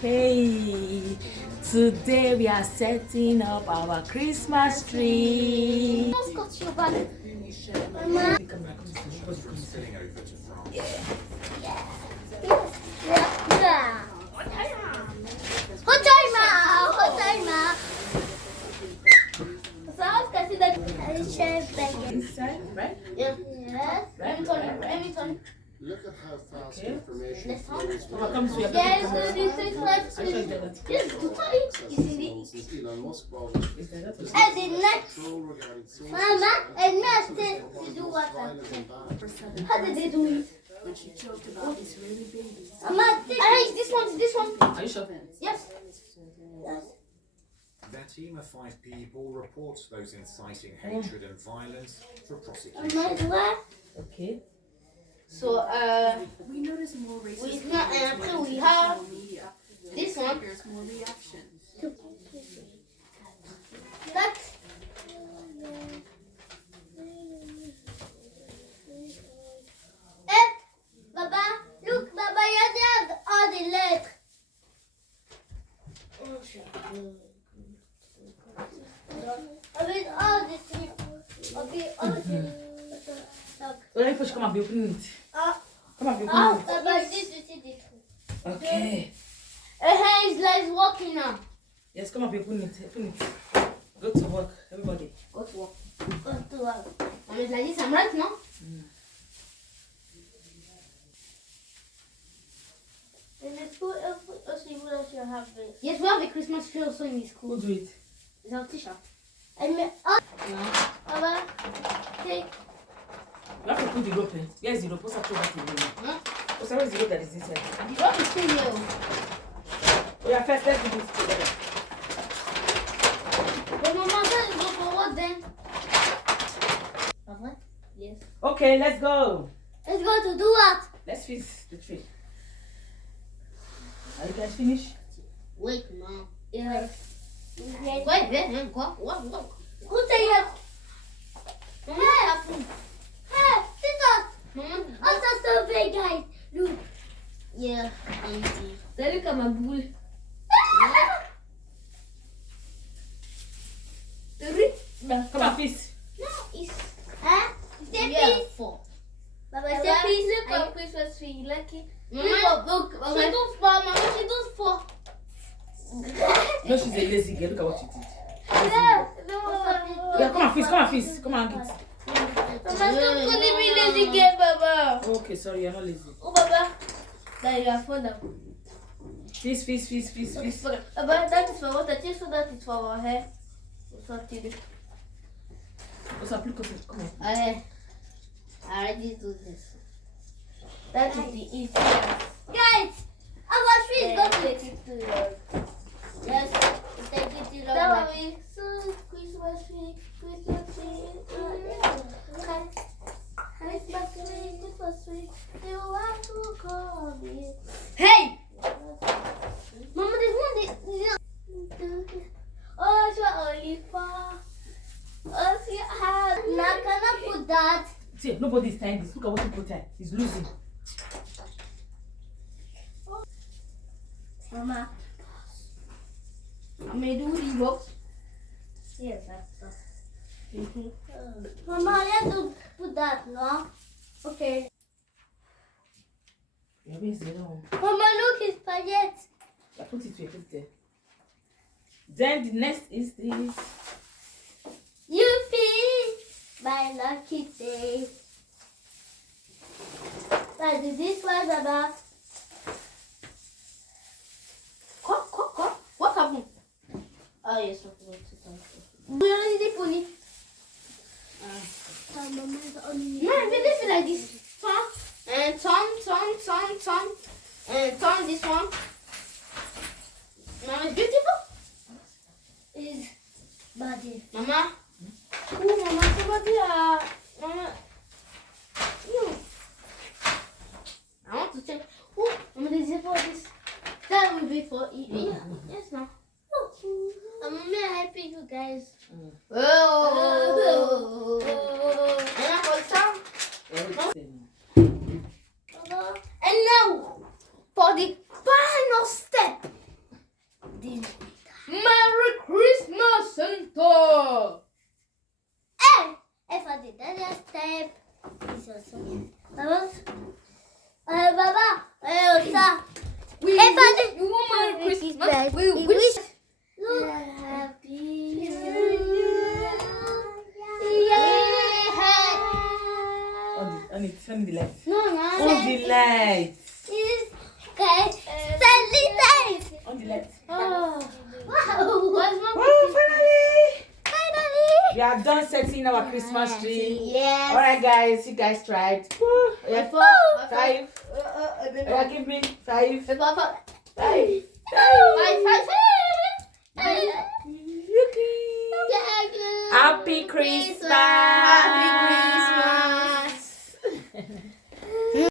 Hey, today we are setting up our Christmas tree. Inside, right? Yeah. Yes. Right? Let me turn. Look at how fast Okay. information Let's talk. flows What comes to your Yes, camera? this is like I show you that. yes, to tell you. You see since Elon Musk bought Is that the what? and the next control regarding sources Mama and next and they do what violent and bad. how did they do it? When she joked about Israeli babies. Mama, I hate this one. Are you sure? Yes. Yes. Their team of 5 people reports those inciting hatred and violence for prosecution. Mama, Okay. so We notice more racist we comments we on have social media. this one. There's more reaction. That's Baba, look, Baba, you have all the letters. I mean, all the things. Okay, all the things. Let me push. Come on, be opening it. Come on, be Oh, opening it. Baba, this is it. Okay. He's like walking now. Yes, come on, be opening it. Open it. Go to work, everybody. Go to work. Go to work. And it's like this, I'm right now. And let's go see what else you have there. Yes, we have a Christmas tree also in the school. Who do it? It's our teacher. And Baba, take. You have to put the rope in. Yes, the rope. What's actually what you do? Huh? What's always the rope that is inside? The rope is still here. Oh, yeah, first let's do this together. But Mama, let's go for what then? Papa? Yes. Okay, let's go. Let's go to do what? Let's fix the tree. Are you guys finished? Wait, Mom. Yes. Wait, then, go. Who say yes? Hey, sit up. So big, guys. Look. Yeah. Look at my bull. Come on, fix. No, it's. Huh? It's Baba, look at Christmas tree. You like it? Look. She does for, Mama. She does for. No, she's a lazy girl. Look at what you did. No. Yeah, come on, fix. Come on, get. Mama, stop calling me lazy girl, Baba. Okay, sorry, you're not lazy. Oh, Baba. That you have fun now. Fix. Baba, that is for water. Just so that is for our hair. So today. What's up? Look at it. Come on. I already do this. That is the easiest. Guys, our tree is going to take it to your. Yes, take it to your. That way, so Christmas tree. Christmas tree. You want to call me? Hey! Mama, there's one. Oh, it's only for. Oh, see, now can I put that? See, nobody's tying this. Look at what you put there. He's losing. Mama, I may do the box. Yes, that's. Mama, I have to put that, no? Okay. Yeah, where's the other one? Mama, look, it's spaghetti. I put it there. Then the next is this. Yuppie! My lucky day. What is this one, Baba? What happened? Oh, yes, I forgot to tell you. We already did pony. No, I did it like this. Turn. And turn this one. Mama, it's beautiful. Is body. Mama. Oh, Mama, somebody, Mama. You. I want to check. Oh, Mama, this is for this. That will be for you. Yeah, yes, no. Mommy, I help you guys. Oh. And I hold some. And now, for the final step. We wish. Happy New Year. On the lights. No, On the lights. Stanley days. On the lights. Oh. Wow. What's my Oh, finally! finally? We have done setting our Christmas tree. Yes. Alright, guys, you guys tried. Woo. Yeah, 5. Yeah, give me 5. 5. 5. Happy Christmas! Happy